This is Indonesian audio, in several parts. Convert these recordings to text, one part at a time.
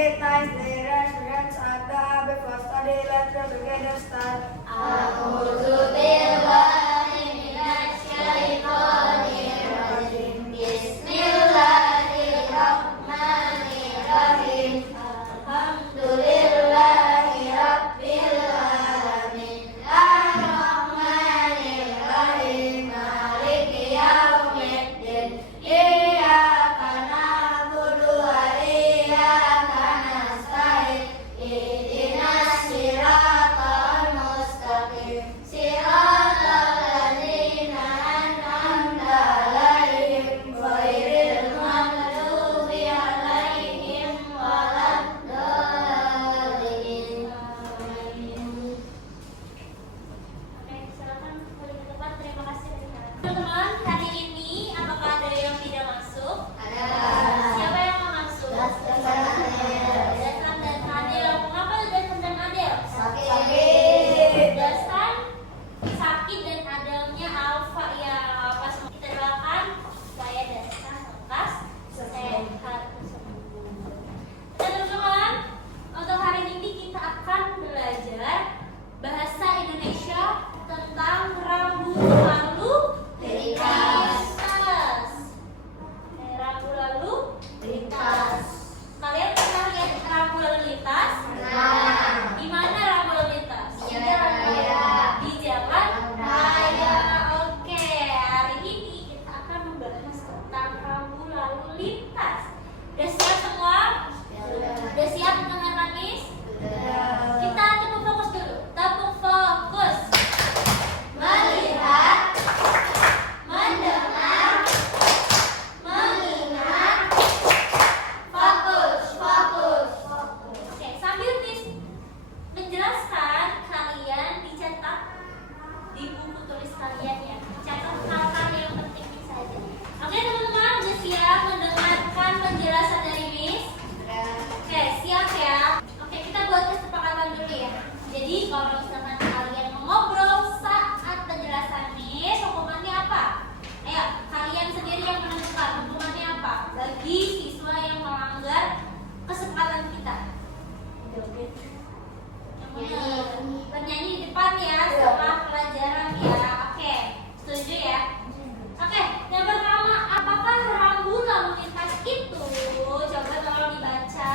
it nice day, restaurants at the Abbey for study, let's go together start. A'udzu billahi minasy syaithanir rajim. Bismillahirrahmanirrahim. Alhamdulillahi rabbil alamin. Ar-Rahmanir-Rahim. Maliki yaumiddin. Iyyaka na'budu wa iyyaka nasta'in. Ihdinas siratal mustaqim. Siratal ladzina an'amta 'alaihim ghairil maghdubi 'alaihim waladdallin. Amin. Oke, silakan kembali ke tempat. Terima kasih. Teman-teman, hari ini apakah ada yang tidak masuk? Ada. Siapa yang mau masuk? Datang dan Adel. Mengapa Datang dan Adel? Sakit. Dasar sakit dan Adelnya Alfa ya. Pas kita doakan supaya Dasar lekas sehat sembuh. Teman-teman, untuk hari ini kita akan belajar bahasa Indonesia tentang rambu lalu lintas. Rambu lalu lintas. Kalian pernah lihat rambu lalu lintas? Pernah. Di mana rambu lalu lintas? Di jalan raya. Di jalan Raya. raya. Oke, hari ini kita akan membahas tentang rambu lalu lintas. Udah siap semua? Udah siap mendengarkan Miss? Kita tepuk fokus dulu. Tepuk fokus. Melihat, mendengar, mengingat, fokus. Oke, sambil Miss menjelaskan, kalian dicetak di buku tulis kalian ya. Catat hal-hal yang penting saja. Oke teman-teman, udah siap mendengarkan penjelasan dari Miss? Oke, siap ya. Oke, kita buat kesepakatan dulu ya. Jadi kalau misalkan kalian mengobrol saat penjelasan Miss, hukumannya apa? Ayo, kalian sendiri yang menentukan hukumannya apa bagi siswa yang melanggar kesepakatan kita. Bernyanyi di depan ya setelah pelajaran ya. Oke, setuju ya? Oke, yang pertama, apakah rambu lalu lintas itu? Coba tolong dibaca.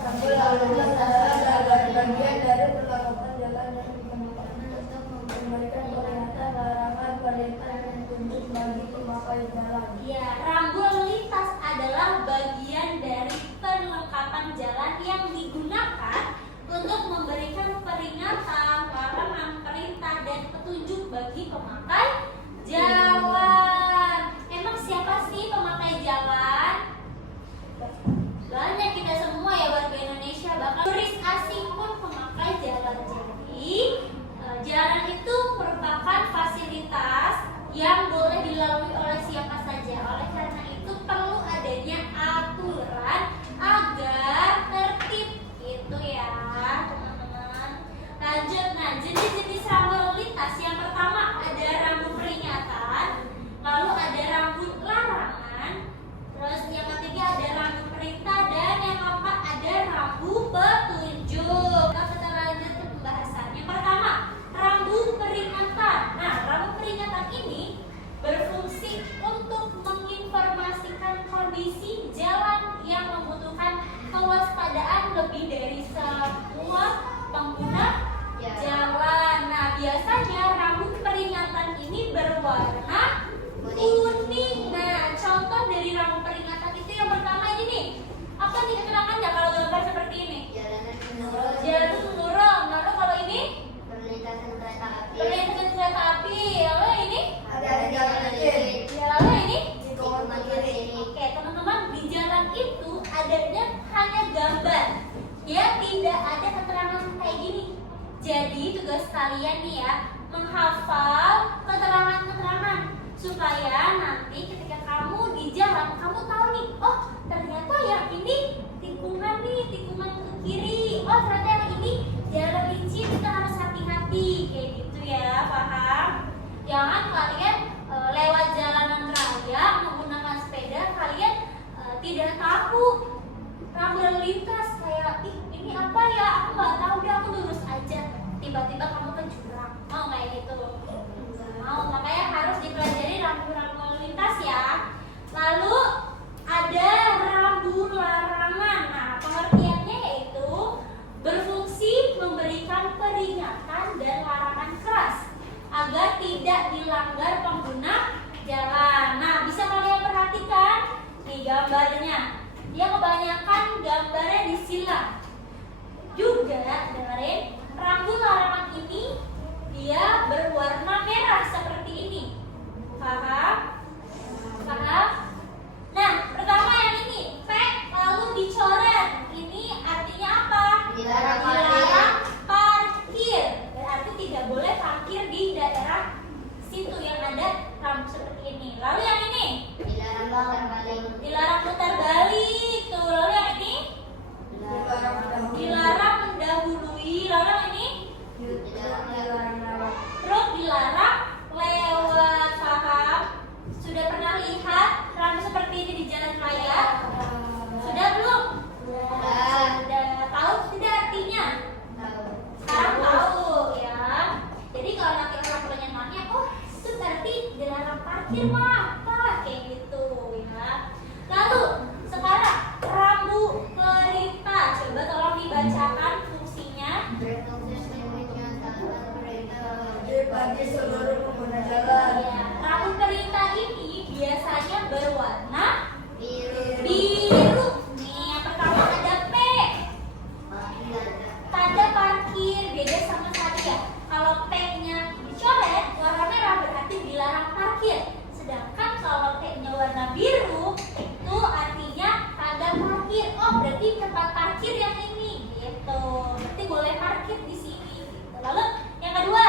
Rambu lalu lintas adalah bagian dari perlengkapan jalan yang digunakan untuk memberikan peringatan larangan perlintasan dan petunjuk bagi pemakai jalan. Ya, rambu lalu lintas adalah bagian dari perlengkapan jalan yang digunakan untuk memberikan peringatan, larangan, perintah, dan petunjuk bagi pemakai jalan. Emang siapa sih pemakai jalan? Banyak kita semua ya warga Indonesia, bahkan turis asing pun pemakai jalan. Jadi jalan itu merupakan fasilitas yang boleh dilalui oleh siapa saja. Oleh karena itu perlu adanya aturan agar tertib gitu ya teman-teman. Lanjut, nah jenis-jenis rambu lalu lintas yang pertama ada rambu peringatan, lalu ada rambu larangan, terus yang ketiga ada rambu perintah, dan yang keempat ada rambu petunjuk. Kita lanjut ke pembahasan. Yang pertama, rambu peringatan. Nah, rambu peringatan ini berfungsi untuk menginformasikan kondisi jalan yang membutuhkan kewaspadaan lebih dari semua pengguna jalan. Nah, biasanya rambu peringatan ini berwarna kuning. Nah, contoh dari rambu peringatan itu yang pertama ini nih. Apa nih, kenakan nggak kalau gambar seperti ini? Jalanan menurun. Jalan menurun. Lalu kalau ini Perlintasan kereta api. perlintasan kereta api. Lalu ini? Ada jalan listrik. Ya, lalu ini? Tikungan kiri. Oke, teman-teman, di jalan itu adanya hanya gambar. Ya, tidak ada keterangan kayak gini. Jadi tugas kalian nih ya, menghafal keterangan-keterangan supaya nanti ketika kamu di jalan, kamu tahu nih, oh ternyata yang ini tikungan nih, tikungan ke kiri. Oh ternyata yang ini jalan licin, kita harus hati-hati kayak gitu ya, paham? Jangan kalian lewat jalanan raya menggunakan sepeda, kalian tidak tahu rambu lalu lintas silang. Juga dengerin, rambu larangan ini dia berwarna merah seperti ini. Paham? Paham? Nah, pertama yang ini, P lalu dicoret. Ini artinya apa? Dilarang Dilarang parkir. Berarti tidak boleh parkir di daerah situ yang ada rambu seperti ini. Lalu yang ini, Dilarang putar balik. dilarang putar balik. Tuh, lalu yang ini, dilarang mendahului. Lalu yang ini, truk dilarang lewat. Paham? Sudah pernah lihat rambu seperti ini di jalan raya? Sudah belum? Sudah. Tahu tidak artinya? Sekarang tahu ya. Jadi kalau nanti orang tuanya nanya, oh itu berarti dilarang parkir mah apa? Kayak gitu ya. Lalu sekarang rambu kereta, coba tolong dibacakan fungsinya. Bagi seluruh pengguna jalan. Ya, rambu kereta ini biasanya berwarna Biru. biru. Nih, yang pertama ada P, tanda parkir, beda sama tadi ya. Kalau P-nya dicoret warna merah berarti dilarang parkir. Sedangkan kalau P-nya warna biru itu artinya tanda parkir. Oh, berarti tempat parkir yang ini gitu. Berarti boleh parkir di sini. Gitu. Lalu yang kedua,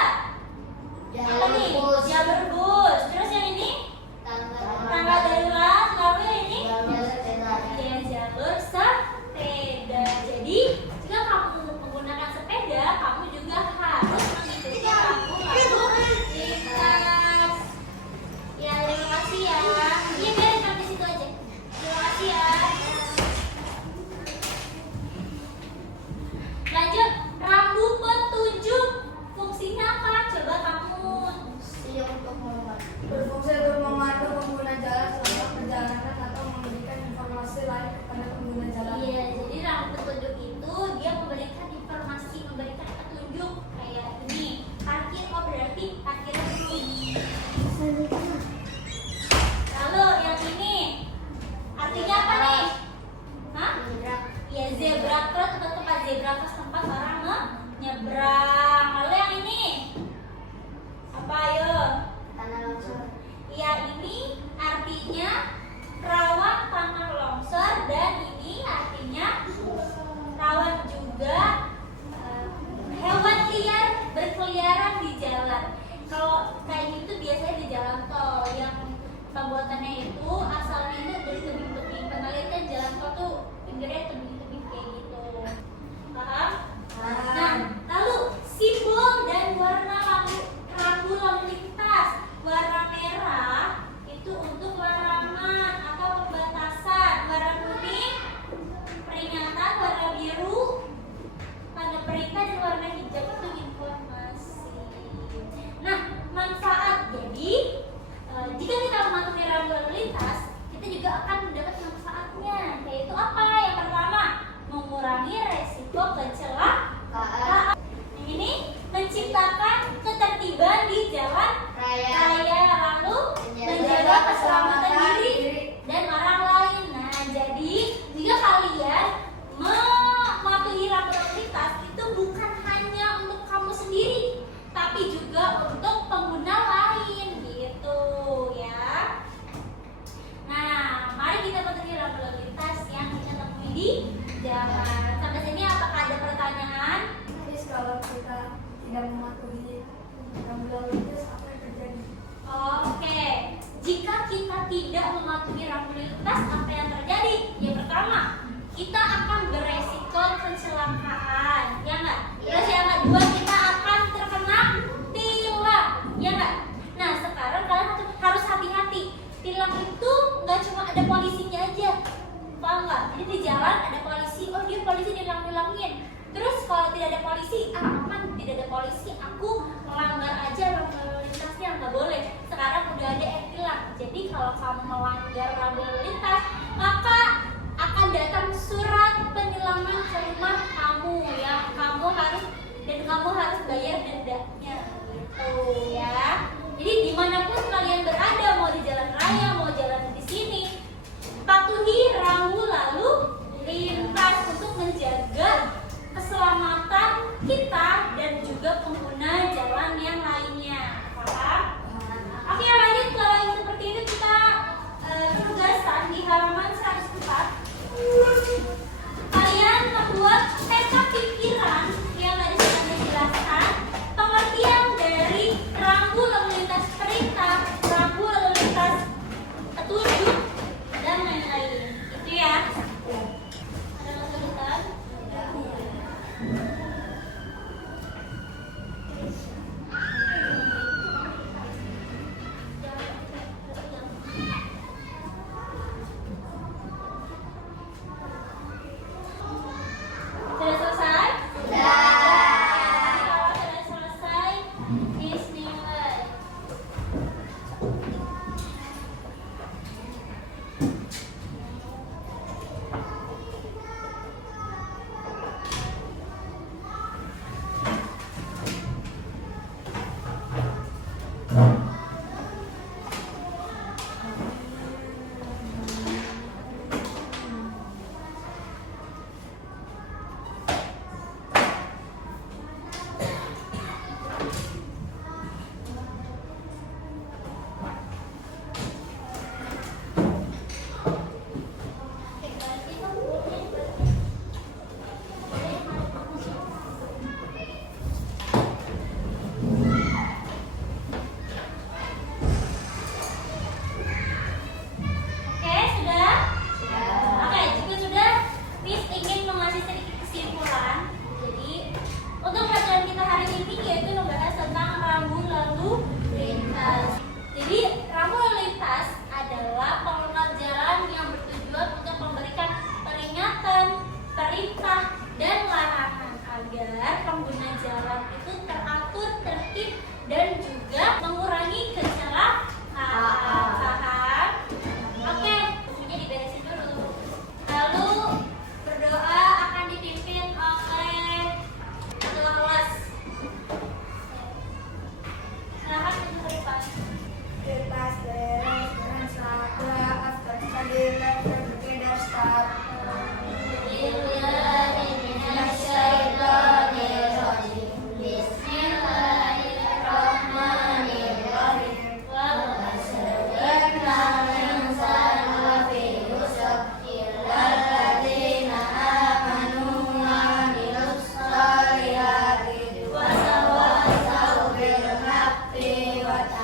apa nih? Jalur bus. Terus yang ini tangga darurat. Lalu yang ini ya jalur sepeda. Jadi jika kamu menggunakan sepeda, kamu juga harus mengikuti rambu lalu lintas. Ya, terima kasih ya. Iya, biarin sampai situ aja. Terima kasih ya. Lanjut, rambu petunjuk. Fungsinya apa? Coba kamu. Berfungsi untuk memandu pengguna jalan selama perjalanan atau memberikan informasi lain kepada pengguna jalan. Iya, jadi rambu petunjuk itu dia memberikan informasi, memberikan petunjuk kayak ini. Parkir, oh berarti parkirnya ini. Lalu yang ini artinya apa nih? Hah? Ya zebra cross atau tempat zebra cross, tempat orang menyeberang. Lalu yang ini apa ayo? Ya ini artinya rawan tanah longsor dan ini artinya rawan juga hewan liar berkeliaran di jalan. Kalau kayak gitu biasanya di jalan tol yang pembuatannya itu asalnya itu dari tebing-tebing. Pernah lihat kan jalan tol tuh pinggirnya tebing-tebing kayak gitu. Paham? Nah, lalu simbol dan warna rambu lalu lintas. Warna merah itu untuk larangan atau pembatasan. Warna kuning peringatan, warna biru tanda perintah, dan warna hijau itu informasi. Nah, manfaat. Jadi jika kita mematuhi rambu lalu lintas, kita juga akan mendapat manfaatnya. Yaitu apa? Yang pertama, mengurangi resiko kecelakaan. Yang ini menciptakan ketertiban di jalan raya, lalu menjaga keselamatan diri dan orang lain. Nah, jadi jika kalian mematuhi rambu lalu lintas itu bukan hanya untuk kamu sendiri, tapi juga untuk pengguna lain gitu ya. Nah, mari kita patuhi rambu lalu lintas yang kita temui di jalan. Sampai sini apakah ada pertanyaan? Tapi kalau kita tidak mematuhi rambu lalu lintas, apa yang terjadi? Oke, jika kita tidak mematuhi rambu lintas, apa yang terjadi? Yang pertama, kita akan beresiko kecelakaan, ya nggak? Terus yang kedua, kita akan terkena tilang, ya nggak? Nah, sekarang kalian harus hati-hati. Tilang itu nggak cuma ada polisinya aja, paham nggak? Jadi di jalan ada polisi, oh dia polisi dilang-dilangin. Terus kalau tidak ada polisi, aman, tidak ada polisi, aku melanggar aja rambu lalu lintasnya, nggak boleh. Sekarang udah ada e-tilang. Jadi kalau kamu melanggar rambu lalu lintas, maka akan datang surat penilangan ke rumah kamu ya. Kamu harus bayar dendanya gitu ya. Jadi dimanapun kalian berada, mau di jalan raya, mau jalan di sini, patuhi rambu lalu lintas untuk menjaga menjaga keselamatan kita dan juga pengguna jalan yang lainnya. Paham? Oke, lanjut. Kalau yang seperti itu kita penugasan di halaman 104. Kalian membuat peta pikiran yang tadi sudah dijelaskan, pengertian dari rambu lalu lintas perintah, rambu lalu lintas petunjuk, dan lain-lain. Itu ya. Ada kesulitan? Sudah selesai? Kalau sudah selesai, bismillah. Oke, sudah? Oke, jika sudah, Miss ingin mengasih sedikit kesimpulan. Jadi, untuk pelajaran kita hari ini yaitu membahas tentang rambu lalu lintas. Jadi, rambu lalu lintas adalah pengenal jalan yang bertujuan untuk memberikan peringatan, perintah, dan larangan agar pengguna jalan itu teratur, tertib, dan juga mengurangi kecelakaan. Paham? Oke, bukunya diberesin dulu. Lalu berdoa akan dipimpin oleh ketua kelas. Silakan untuk ke depan. Kertas beres dengan sabar, after study letter together start. Wa